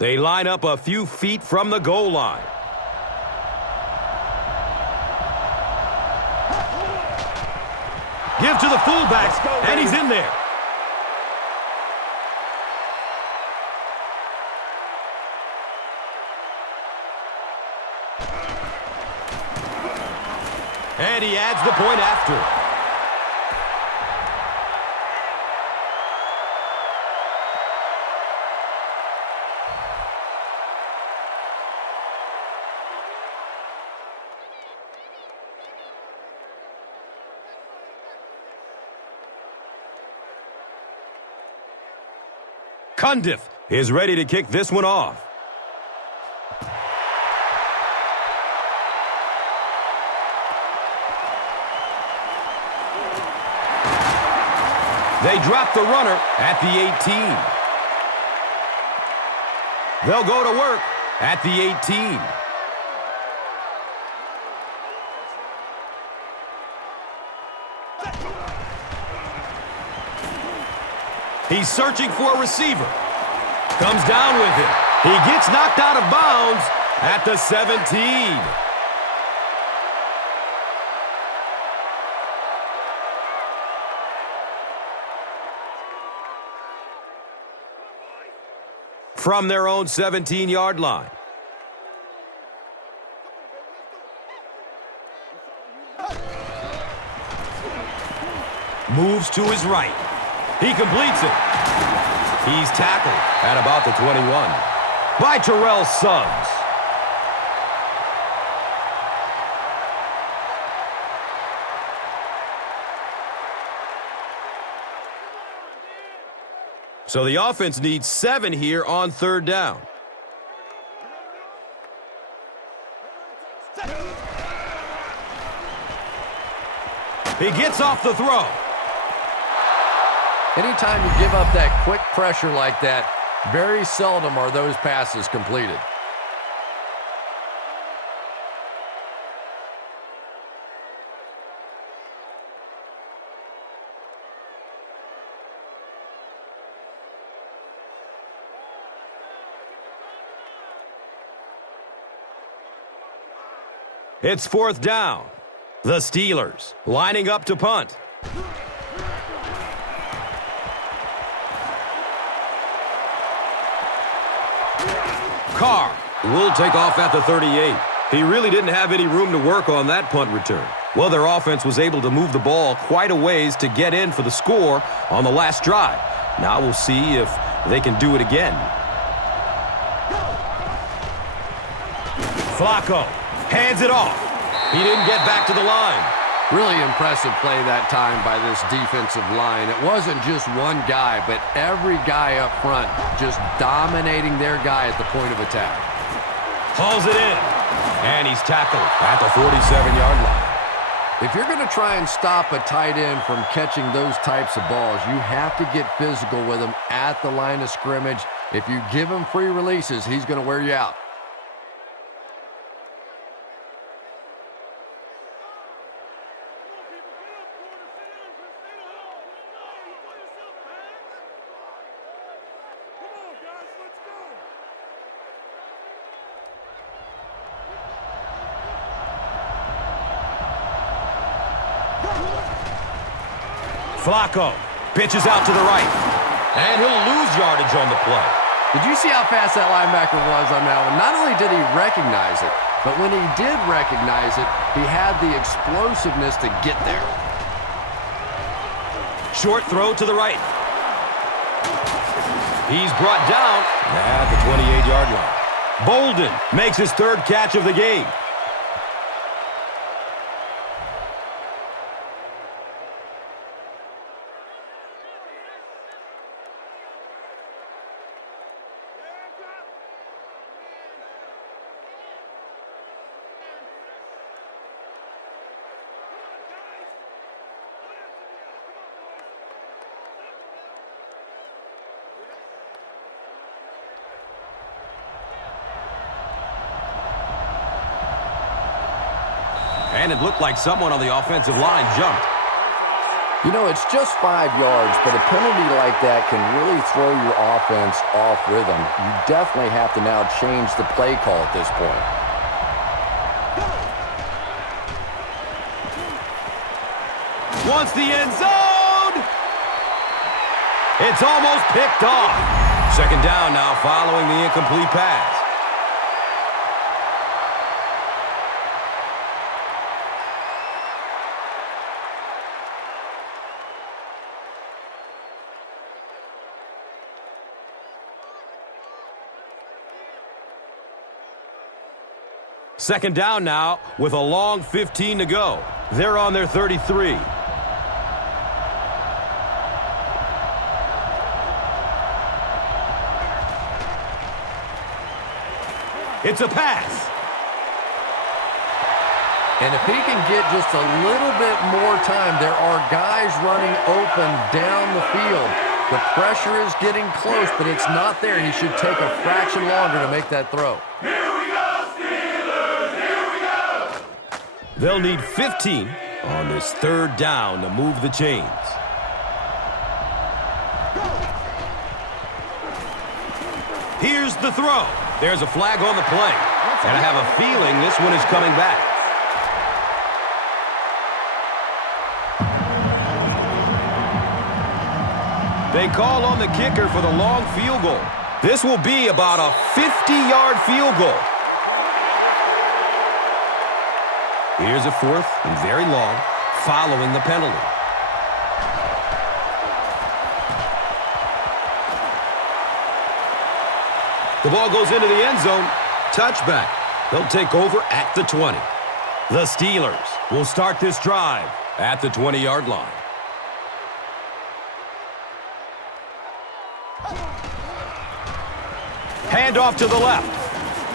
They line up a few feet from the goal line. Give to the fullback, and he's in there. And he adds the point after. Cundiff is ready to kick this one off. They drop the runner at the 18. They'll go to work at the 18. He's searching for a receiver. Comes down with it. He gets knocked out of bounds at the 17. From their own 17-yard line. Moves to his right. He completes it. He's tackled at about the 21 by Terrell Suggs. So the offense needs 7 here on third down. He gets off the throw. Anytime you give up that quick pressure like that, very seldom are those passes completed. It's fourth down. The Steelers lining up to punt. Carr will take off at the 38. He really didn't have any room to work on that punt return. Well, their offense was able to move the ball quite a ways to get in for the score on the last drive. Now we'll see if they can do it again. Flacco hands it off. He didn't get back to the line. Really impressive play that time by this defensive line. It wasn't just one guy, but every guy up front just dominating their guy at the point of attack. Hauls it in, and he's tackled at the 47-yard line. If you're going to try and stop a tight end from catching those types of balls, you have to get physical with him at the line of scrimmage. If you give him free releases, he's going to wear you out. Flacco pitches out to the right, and he'll lose yardage on the play. Did you see how fast that linebacker was on that one? Not only did he recognize it, but when he did recognize it, he had the explosiveness to get there. Short throw to the right. He's brought down at the 28-yard line. Bolden makes his third catch of the game. And it looked like someone on the offensive line jumped. You know, it's just 5 yards, but a penalty like that can really throw your offense off rhythm. You definitely have to now change the play call at this point. Wants the end zone! It's almost picked off. Second down now following the incomplete pass. Second down now with a long 15 to go. They're on their 33. It's a pass. And if he can get just a little bit more time, there are guys running open down the field. The pressure is getting close, but it's not there. He should take a fraction longer to make that throw. They'll need 15 on this third down to move the chains. Here's the throw. There's a flag on the play. And I have a feeling this one is coming back. They call on the kicker for the long field goal. This will be about a 50-yard field goal. Here's a fourth and very long following the penalty. The ball goes into the end zone. Touchback. They'll take over at the 20. The Steelers will start this drive at the 20-yard line. Handoff to the left.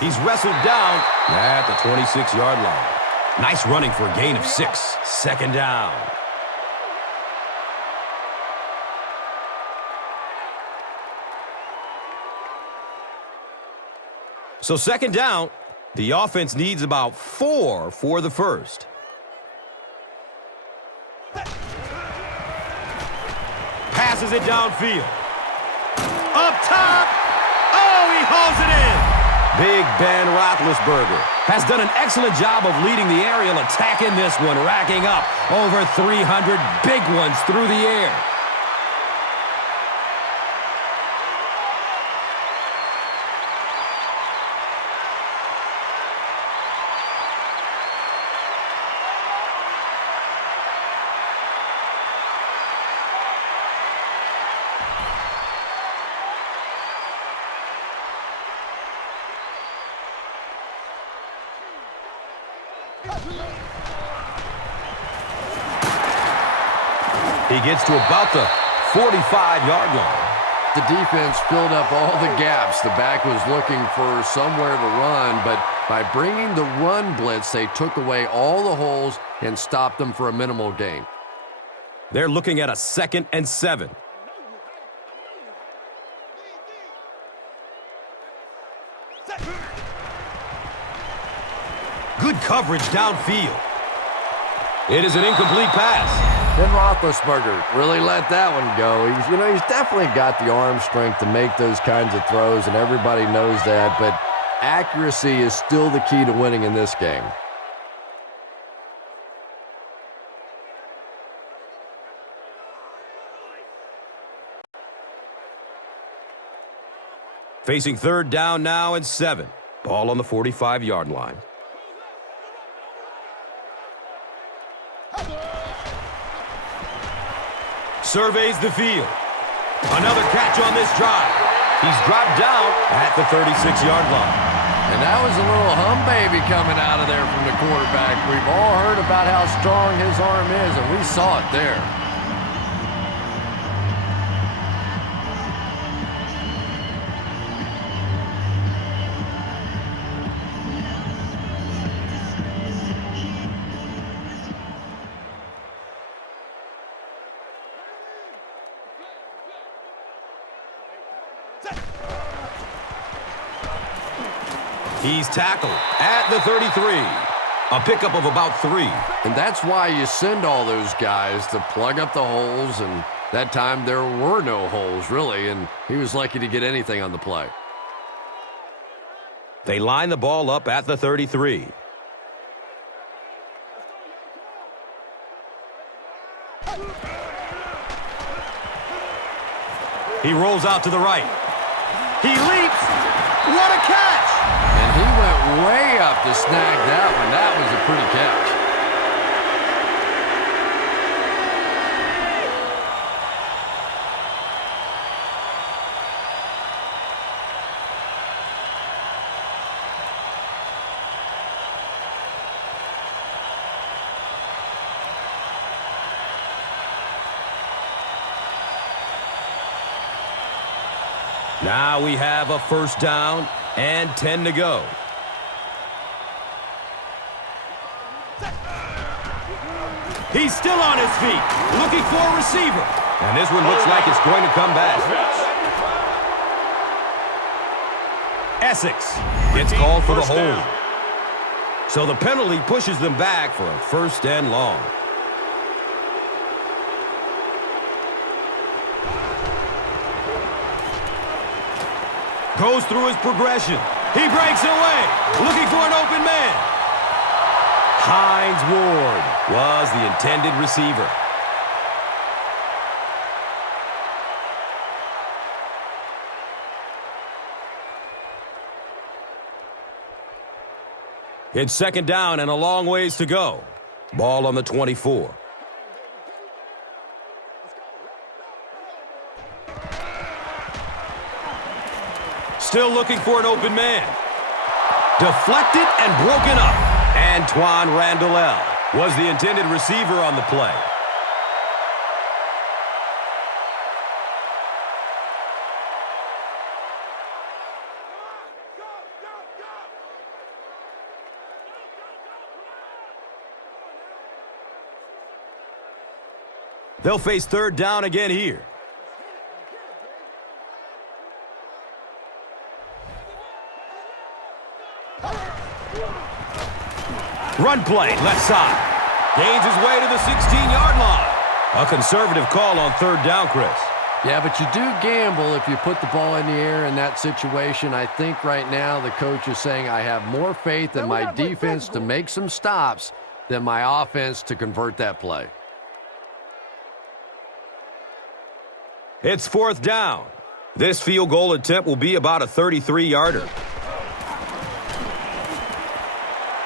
He's wrestled down at the 26-yard line. Nice running for a gain of 6. Second down. So second down, the offense needs about 4 for the first. Passes it downfield. Up top. Oh, he hauls it in. Big Ben Roethlisberger has done an excellent job of leading the aerial attack in this one, racking up over 300 big ones through the air. He gets to about the 45-yard line. The defense filled up all the gaps. The back was looking for somewhere to run, but by bringing the run blitz, they took away all the holes and stopped them for a minimal gain. They're looking at a 2nd and 7. Good coverage downfield. It is an incomplete pass. Ben Roethlisberger really let that one go. He's definitely got the arm strength to make those kinds of throws, and everybody knows that, but accuracy is still the key to winning in this game. Facing 3rd down now and 7. Ball on the 45-yard line. Surveys the field. Another catch on this drive. He's dropped down at the 36-yard line. And that was a little hum baby coming out of there from the quarterback. We've all heard about how strong his arm is, and we saw it there. He's tackled at the 33. A pickup of about 3. And that's why you send all those guys to plug up the holes, and that time there were no holes, really, and he was lucky to get anything on the play. They line the ball up at the 33. He rolls out to the right. He leaps. What a catch! And he went way up to snag that one. That was a pretty catch. Now we have a 1st down and 10 to go. He's still on his feet, looking for a receiver. And this one looks like it's going to come back. Essex gets called for the hold. So the penalty pushes them back for a 1st and long. Goes through his progression. He breaks away, looking for an open man. Hines Ward was the intended receiver. It's 2nd down and a long ways to go. Ball on the 24. Still looking for an open man. Deflected and broken up. Antoine Randall was the intended receiver on the play. They'll face 3rd down again here. Run play, left side. Gains his way to the 16-yard line. A conservative call on 3rd down, Chris. Yeah, but you do gamble if you put the ball in the air in that situation. I think right now the coach is saying I have more faith in my defense to make some stops than my offense to convert that play. It's 4th down. This field goal attempt will be about a 33-yarder.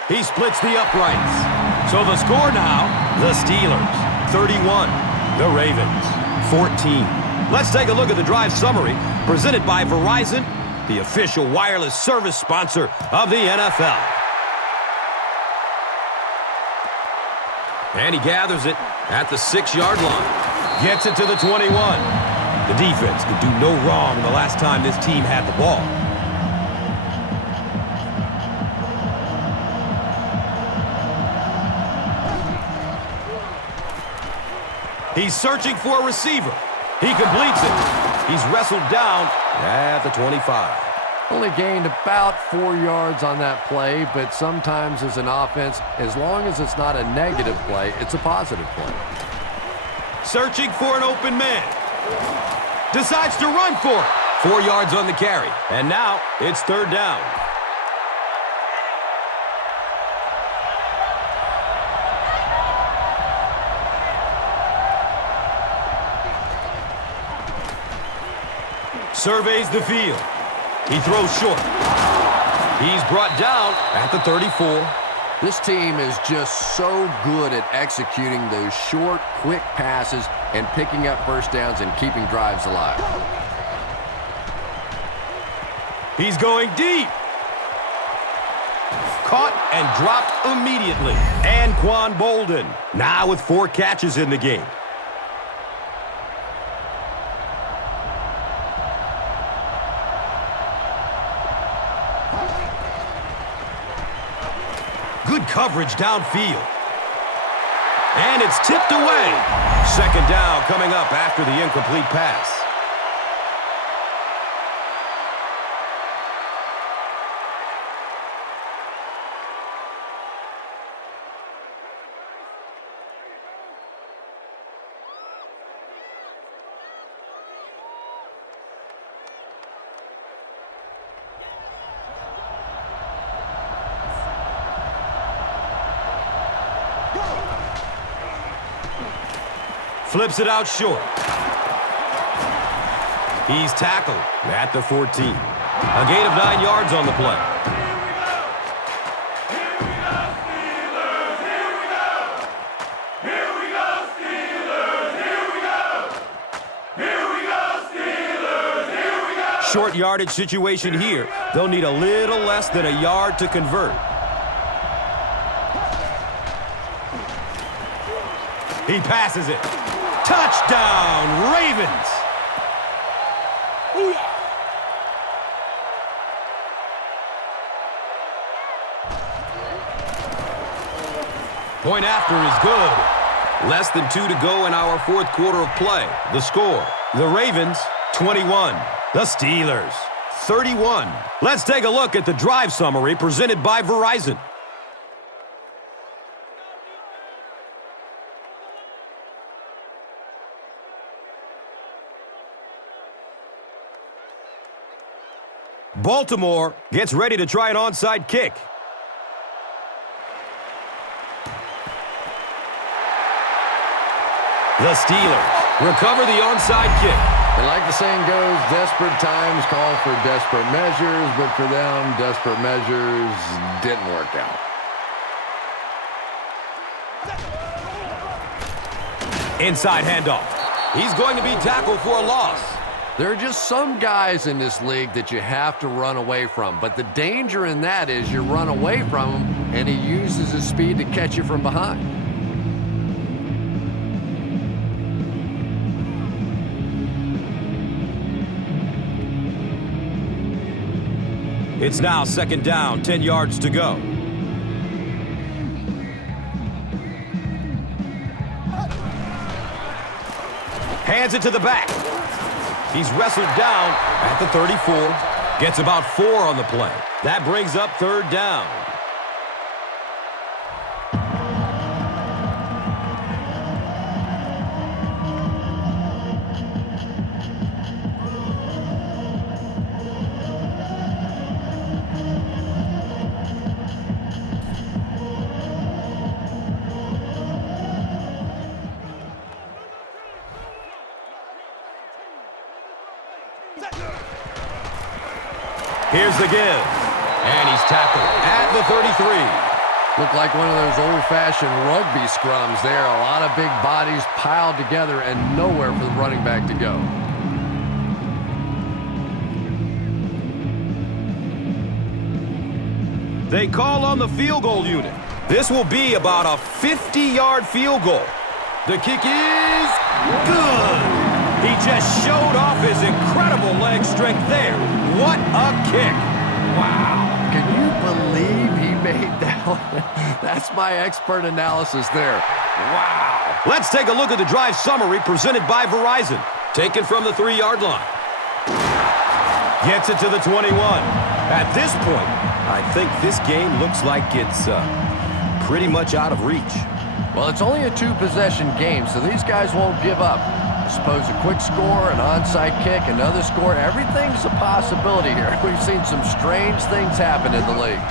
He splits the uprights. So the score now, the Steelers 31, the Ravens 14. Let's take a look at the drive summary presented by Verizon, the official wireless service sponsor of the NFL. And he gathers it at the 6-yard line. Gets it to the 21. The defense could do no wrong the last time this team had the ball. He's searching for a receiver. He completes it. He's wrestled down at the 25. Only gained about 4 yards on that play, but sometimes as an offense, as long as it's not a negative play, it's a positive play. Searching for an open man. Decides to run for it. 4 yards on the carry. And now it's 3rd down. Surveys the field. He throws short. He's brought down at the 34. This team is just so good at executing those short, quick passes and picking up first downs and keeping drives alive. He's going deep. Caught and dropped immediately. Anquan Bolden now with 4 catches in the game. Good coverage downfield. And it's tipped away. 2nd down coming up after the incomplete pass. Flips it out short. He's tackled at the 14. A gain of 9 yards on the play. Short yardage situation here. They'll need a little less than a yard to convert. He passes it. Touchdown, Ravens! Point after is good. Less than 2 to go in our 4th quarter of play. The score, the Ravens, 21. The Steelers, 31. Let's take a look at the drive summary presented by Verizon. Baltimore gets ready to try an onside kick. The Steelers recover the onside kick. And like the saying goes, desperate times call for desperate measures, but for them, desperate measures didn't work out. Inside handoff. He's going to be tackled for a loss. There are just some guys in this league that you have to run away from. But the danger in that is you run away from him, and he uses his speed to catch you from behind. It's now 2nd down, 10 yards to go. Hands it to the back. He's wrestled down at the 34. Gets about 4 on the play. That brings up 3rd down. Here's the give. And he's tackled at the 33. Looked like one of those old-fashioned rugby scrums there. A lot of big bodies piled together and nowhere for the running back to go. They call on the field goal unit. This will be about a 50-yard field goal. The kick is good. He just showed off his incredible leg strength there. What a kick. Wow. Can you believe he made that one? That's my expert analysis there. Wow. Let's take a look at the drive summary presented by Verizon. Taken from the 3-yard line. Gets it to the 21. At this point, I think this game looks like it's pretty much out of reach. Well, it's only a 2-possession game, so these guys won't give up. I suppose a quick score, an onside kick, another score, everything's a possibility here. We've seen some strange things happen in the league.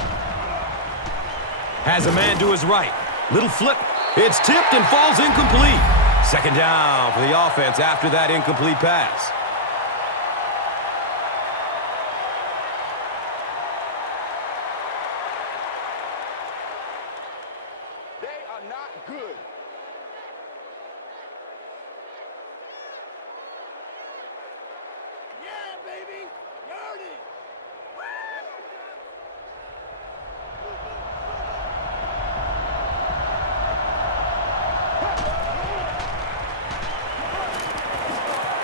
Has a man to his right. Little flip. It's tipped and falls incomplete. Second down for the offense after that incomplete pass. They are not good. Yeah, baby! Yardage!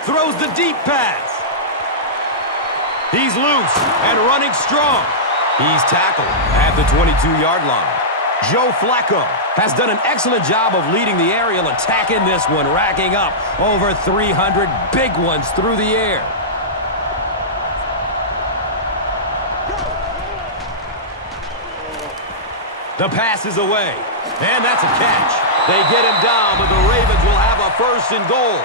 Throws the deep pass. He's loose and running strong. He's tackled at the 22-yard line. Joe Flacco has done an excellent job of leading the aerial attack in this one, racking up over 300 big ones through the air. The pass is away, and that's a catch. They get him down, but the Ravens will have a 1st and goal.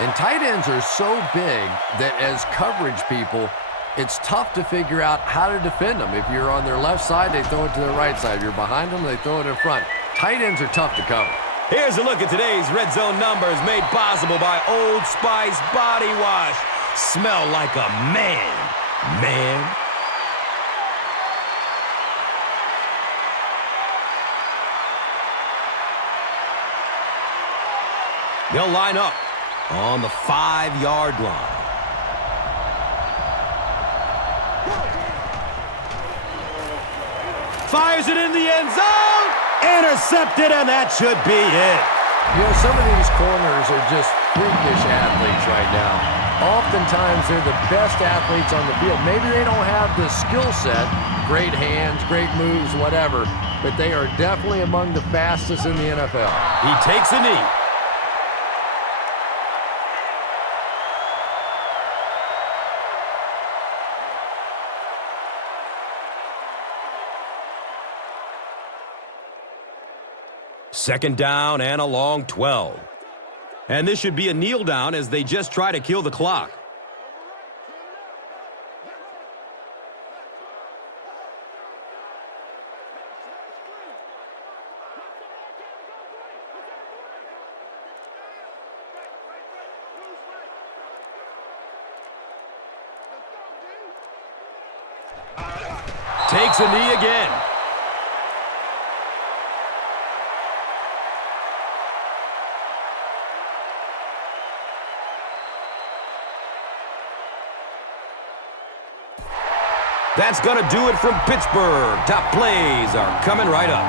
And tight ends are so big that as coverage people, it's tough to figure out how to defend them. If you're on their left side, they throw it to their right side. If you're behind them, they throw it in front. Tight ends are tough to cover. Here's a look at today's Red Zone numbers made possible by Old Spice Body Wash. Smell like a man, man. They'll line up on the 5-yard line. Fires it in the end zone. Intercepted, and that should be it. You know, some of these corners are just freakish athletes right now. Oftentimes, they're the best athletes on the field. Maybe they don't have the skill set, great hands, great moves, whatever, but they are definitely among the fastest in the NFL. He takes a knee. Second down and a long 12. And this should be a kneel down as they just try to kill the clock. Takes a knee again. That's going to do it from Pittsburgh. Top plays are coming right up.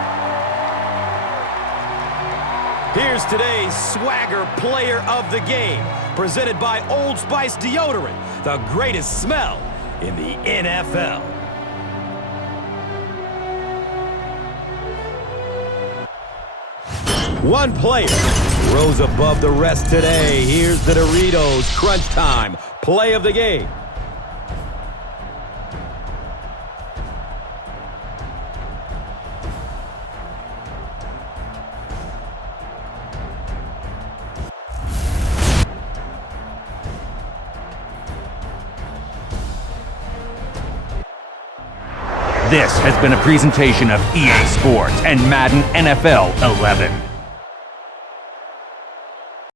Here's today's Swagger Player of the Game, presented by Old Spice Deodorant, the greatest smell in the NFL. One player rose above the rest today. Here's the Doritos Crunch Time Play of the Game. This has been a presentation of EA Sports and Madden NFL 11.